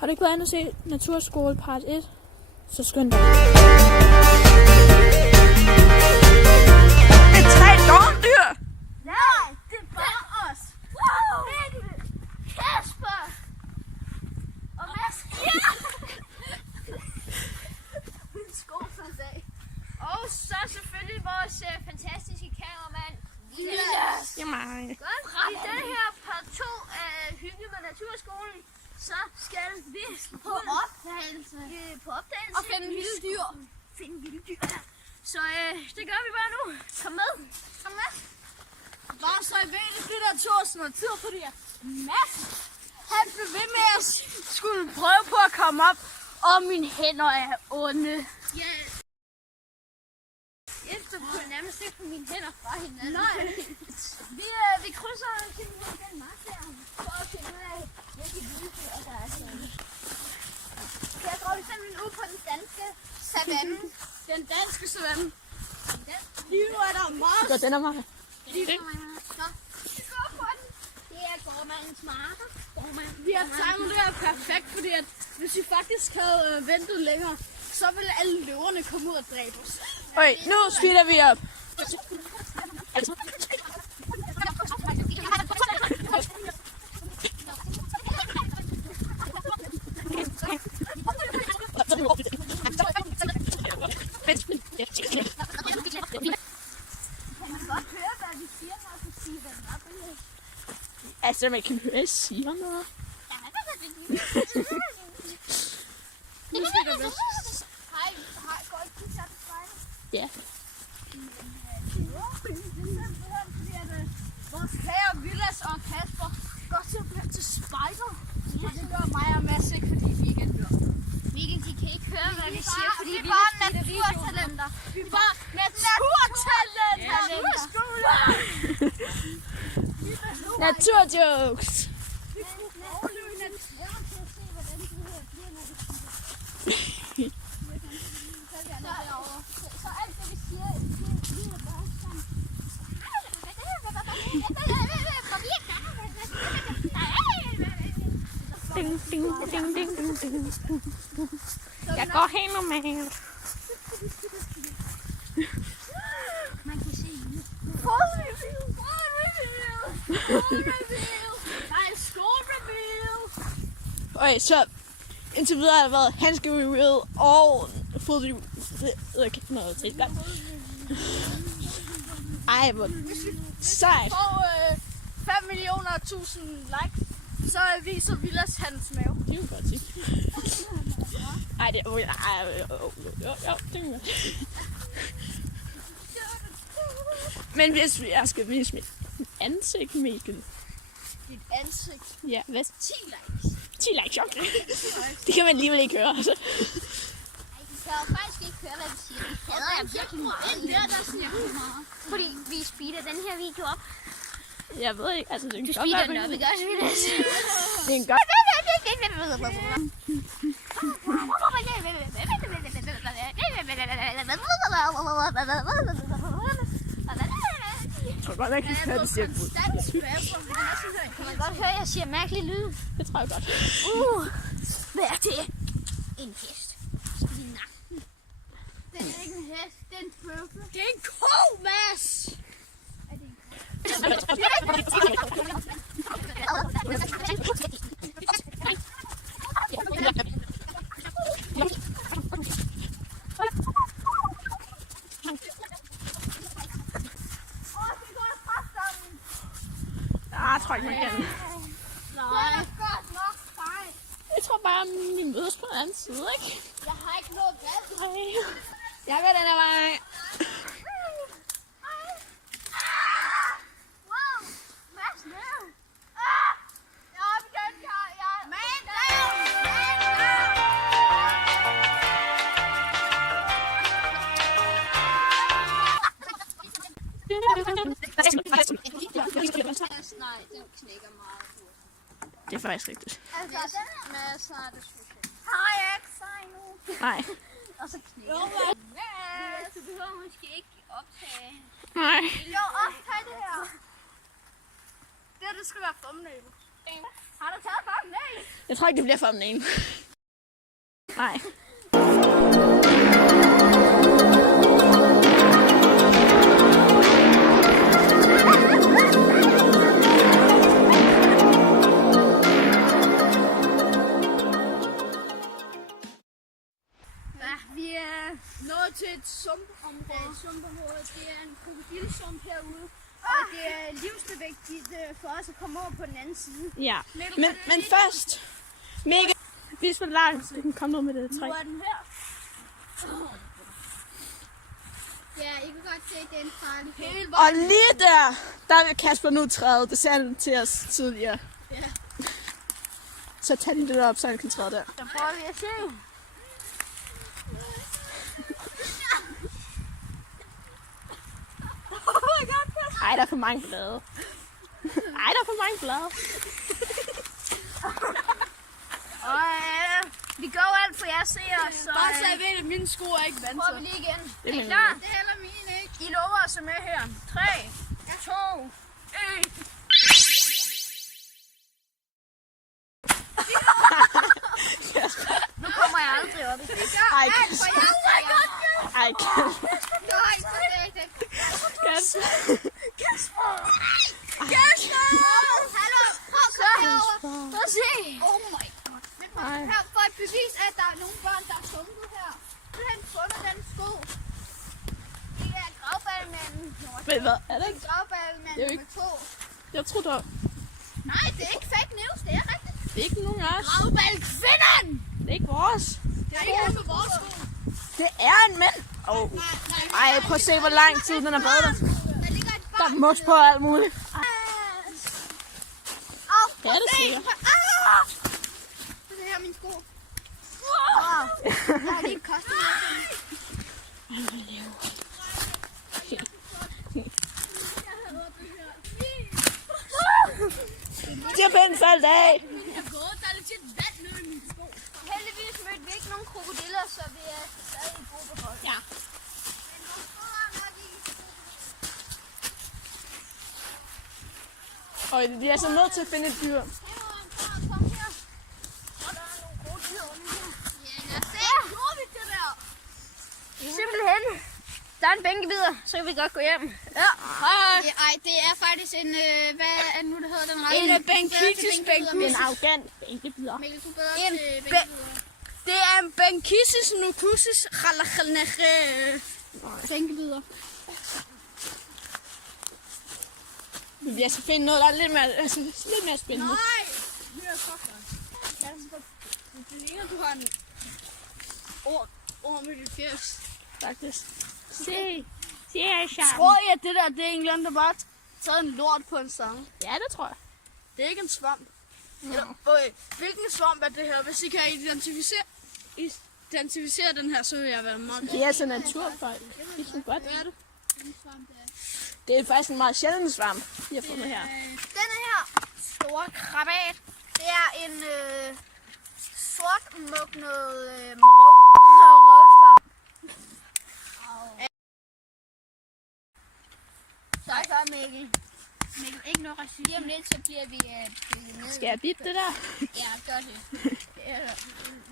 Har du ikke været inde og se Naturskole part 1? Så skynd dig. Det er 3 dårdyr! Nej, det er bare os. Wow! Kasper! Og Mads. Ja! Min sko faldt af. Og så selvfølgelig vores fantastiske kameramand, Vilas. Det er mig. Godt. Fra den her part 2 af Hygge med Naturskolen, så skal vi på opdagelse. Og finde vilde dyr. Finde vilde dyr. Så det gør vi bare nu. Kom med. Kom med. Bare så I ved, det bliver der Thorsen og tid på det her. Mads, han blev ved med at skulle prøve på at komme op, og mine hænder er onde. Ja. Efter kunne nærmest ikke få mine hænder fra hinanden. Nej. Vi krydser simpelthen den mark der, for at finde ud af, hvilke vilde dyr der er sådan. Jeg går simpelthen ud på den danske savanne. Den danske savanne. Lige nu er der meget. Godt, den er mig. Lige for mig. Så, vi går på den. Det er gårdmandens marker. Vi har timet det her perfekt, fordi at hvis vi faktisk havde ventet længere, så ville alle løverne komme ud og dræbe os. Okay, nu speeder vi op. Altså, man kan høre, at jeg siger noget. Hej, går ikke til spejlet? Ja. Vores kære Vilas og Kasper går simpelthen til spejder. Og det gør mig og Mads ikke, fordi vi ikke er dyr. Mikkel, de kan ikke høre, hvad vi siger, fordi vi bare er naturtalenter. Vi er bare naturtalenter. Naturjokes. Vi kunne overleve naturen til at se, hvordan det her bliver, når det Så alt det, vi siger, bliver bare sådan. Ding, ding, ding, ding, ding, ding. Jeg går helt normalt. Man kan se det. Okay, så indtil videre har det været handske reveal og fod reveal. Noget til godt. Ej, hvor sejt. får 5 millioner og 1000 likes, så viser Vilas hans mave. Det er jo godt sige. Ej, det er jo, det kan godt. Men hvis jeg skal vise mit ansigt, Mikkel. Dit ansigt. Ja, hvad? 10 likes. 10 likes, okay. Det kan man alligevel ikke høre. Altså. Ej, de kan jo faktisk ikke høre, hvad vi siger. Det hader jeg virkelig meget. Fordi vi speeder den her video op. Jeg ved ikke, altså det er Du godt speeder den op, ikke også, Vilas? Det er godt. Jeg tror godt, jeg kan høre, det siger ud. Kan man godt høre, at jeg siger mærkelig lyd? Det tror jeg godt. Hvad er det? En hest. I nakken. Det er ikke en hest, det er en bøffel. Det er en ko, Mads! Jeg tror ikke, man kan. Nej. Godt nok fejl. Jeg tror bare, vi mødes på den anden side, ikke? Jeg har ikke noget valg. Nej. Jeg går den her vej. Wow, Mads, ned. Ja, vi kan ikke have, ja. Man down! Nej, den knækker meget. Det er faktisk rigtigt. Altså, Masser af det synes jeg. har jeg ikke sej nu. Nej. Og så knækker Jo, den. Mads. Du behøver måske ikke optage. Nej. Jo, optag det her. Det her, det skal være thumbnail. Har du taget farven af? Jeg tror ikke, det bliver for den ene. Nej. Ja, vi er nået til et sumpområde. Det er en krokodilsump herude. Og det er livsbevigtigt for os at komme over på den anden side. Ja. Men først, mega. Vis hvor langt du kan komme ned med det træ. Nu er den her. Ja, I kan godt se, at det er en farlig film. Og lige der vil Kasper nu træde. Det sagde han til os tidligere. Ja. Så tag lige det op, så han kan træde der. Der prøver vi at se. Ej, der er for mange blade. Ej, der er for mange blade. Og vi går alt for jer ser os. Så Bare så jeg ved, at mine sko er ikke prøver vi lige igen. Det Er I mener klar? jeg. Det er heller mine ikke. I lover os med her. 3, 2, 1. Nu kommer jeg aldrig op. Vi gør Ej, alt for jer ser. Ej, Kasper. Nej, så det er ikke det. Kasper. Hallo, prøv at komme herover. Prøv at se. Oh my god. Ej. Her for et bevis, at der er nogle børn, der er sunket her. Så har han fundet den sko. Det er gravballemanden. Ved I hvad? Er det ikke? Gravballemanden Det er jo ikke- nummer 2. Jeg tror, der Nej, det er ikke fake news. Det er rigtigt. det er ikke nogen af os. Gravbalkvinden! Det er ikke vores. Det er ikke altså vores sko. Det er en mand. Ej, prøv at se, hvor lang tid den har været der. Der ligger et Der barn. er mos på og alt muligt. Au, Det er det sikkert. Det her er min sko. Wow. Jeg har lige kostet De har pænt faldt af. Der er lidt vand nede i mine sko. Heldigvis mødte vi ikke nogen krokodiller, så vi er stadig i god behold. Ja. Men vores sko er nok ikke. Og vi er så nødt til at finde et dyr. Kom her. Og der er nogle krokodiller under her. Ja, lad os se. Gjorde vi det der? Simpelthen. Der er en bænkebider, så kan vi godt gå hjem. Ja. Ej, det er faktisk en, hvad er det nu, det hedder den rette? En bænkitis-bænkebider. En arrogant bænkebider. Mikkel, du er bedre En til bæ- bænkebider. Det er en bænkisis nukusis ralakhalnækre. Bænkebider. Vi skal finde noget, der er lidt mere, lidt mere spændende. Nej! Hør så godt. Det ligner, du har en orm i dit fjæs. Faktisk. Se. Se her, Charm. Tror I, at det der, det er en eller anden, der bare har taget en lort på en sang? Ja, det tror jeg. Det er ikke en svamp. Eller, hvilken svamp er det her? Hvis I kan identificere den her, så vil jeg være meget glad. Det er altså naturfejl. Det er godt. Hvad er det? Det er faktisk en meget sjælden svamp, vi har fundet her. Denne her store krabat, det er en sortmugnet rødsvamp. Så Mikkel. Mikkel, ikke noget racisme. Lige om lidt, så bliver vi ned. Skal jeg bippe det der? Ja, gør det.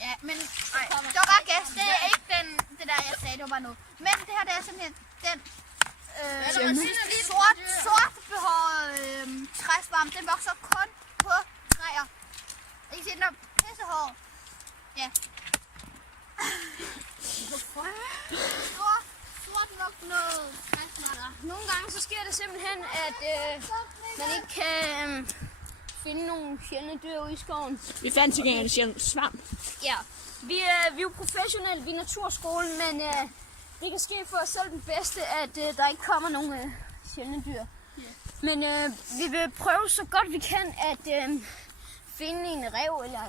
Ja, men det var bare gas. Det er ikke det der, jeg sagde. Det var bare noget. Men det her, det er simpelthen den sort behåret træsvamp. Den vokser kun på træer. I kan se, den er pissehård. Ja. Sort nok noget træsvamp. Nogle gange så sker det simpelthen, at man ikke kan finde nogle sjældne dyr ude i skoven. Vi fandt til en sjælden svamp. Ja, vi er jo professionelle, vi er naturskolen, men det kan ske for os selv den bedste, at der ikke kommer nogen sjældne dyr. Men vi vil prøve så godt vi kan at finde en ræv eller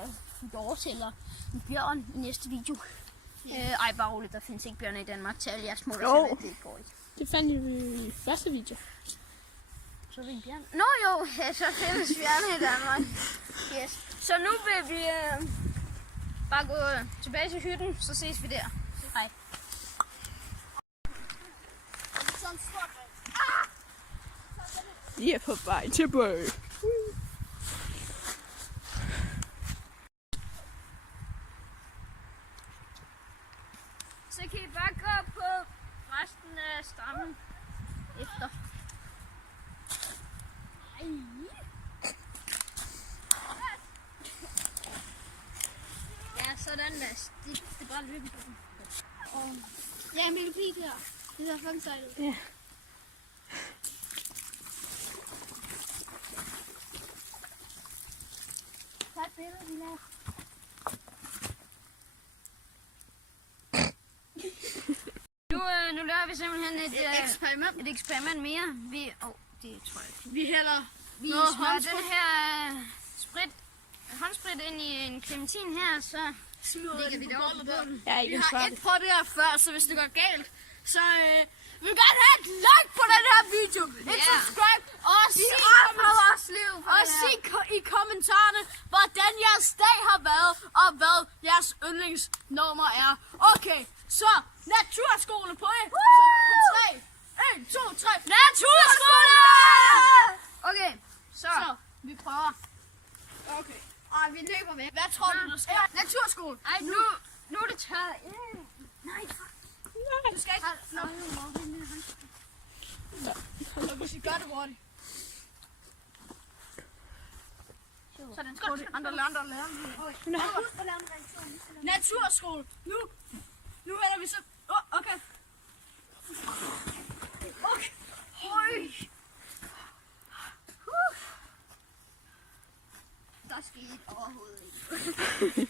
en hjort eller en bjørn i næste video. Ej, bare roligt, der findes ikke bjørne i Danmark til alle jeres små, Jo. det går ikke. Det fandt vi i første video. Så er det en bjørn. Nå jo, ja, så findes bjørne i Danmark. Yes. Så nu vil vi bare gå tilbage til hytten, så ses vi der. Hej. Vi er på vej tilbage. Så kan I bare gå på resten af stranden efter. Ja, sådan der. Det er bare løbet på den. Ja, melodi der. Det er fucking sejt ud. Ja. Tag et billede, vi laver. Nu laver vi simpelthen et eksperiment mere. Det tror jeg ikke. Vi hælder Vi Nå, smører den her håndsprit ind i en clementin her, så lægger vi det over på båden. Jeg er Vi ikke har svaret. ikke prøvet det her før, så hvis det går galt, så vi vil gerne have et like på den her video. Et Ja. subscribe, og sig i kommentarerne, hvordan jeres dag har været, og hvad jeres yndlingsnummer er. Okay, så naturskole på 1, 1, 2, 3. Naturskole! Okay, så. Vi prøver. Okay. Og vi løber væk. Hvad tror du, der sker? Naturskole. Ej, nu er det tørt. Nej, fuck. Du skal ikke. Og hvis I gør det hurtigt. Sådan, Andre lærer. Naturskole. Nu hælder vi så. Okay. Okay. Der skete overhovedet ikke.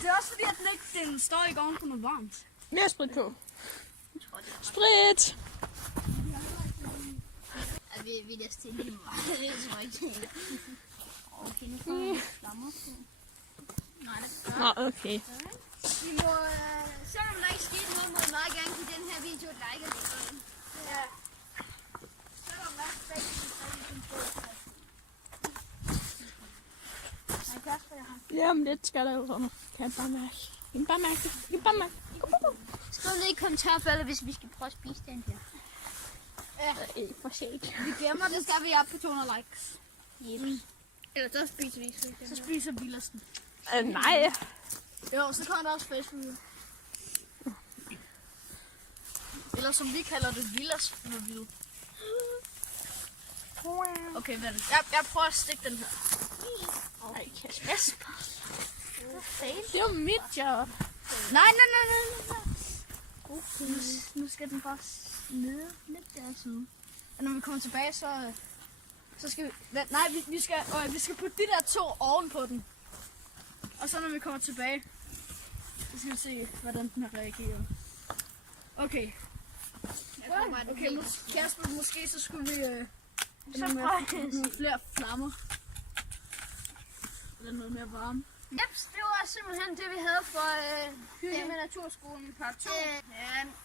Det er også fordi, at den står ikke oven på noget varmt. Mere sprit på. Sprit! Vi er stille i mig. Det tror jeg ikke. Okay, nu får jeg flammer på. Nej, det Nå, okay. Vi må, selvom der ikke skete noget, må vi meget gerne give den her video et like og det. Ja. Selvom der er Lige om lidt skal der jo sådan. Kan jeg bare mærke. Jeg kan bare mærke det. Jeg kan bare mærke det. skriv ned i kommentarfeltet, hvis vi skal prøve at spise den her. Ikke for sent. Vi gemmer det, skal vi op på 200 likes. Yep. Eller så spiser vi. Så spiser Villersen. Nej. Jo, så kommer der også Facebook. Eller som vi kalder det, Villers med vild. Okay, vent. Jeg prøver at stikke den her. Ej, Kasper. Det er jo mit job. Nej. Nu skal den bare nede lidt der side. Og når vi kommer tilbage, så skal vi... Nej, vi skal putte de der 2 oven på den. Og så når vi kommer tilbage, så skal vi se, hvordan den har reageret. Okay. Okay, Kasper, måske så skulle vi... nogle flere flammer. Eller noget mere varme. Yep, det var simpelthen det, vi havde for det med Naturskolen part 2.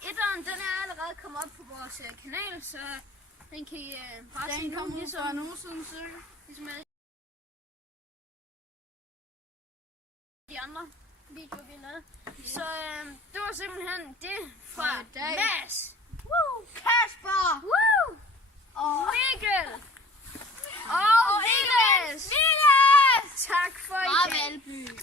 Etteren, den er allerede kommet op på vores kanal, så den kan I bare se nu, ligesom alle de andre videoer, vi lavede. Så det var simpelthen det fra Mads, Kasper! Woo! Og Mikkel og Viles. Tak for i dag. Valby.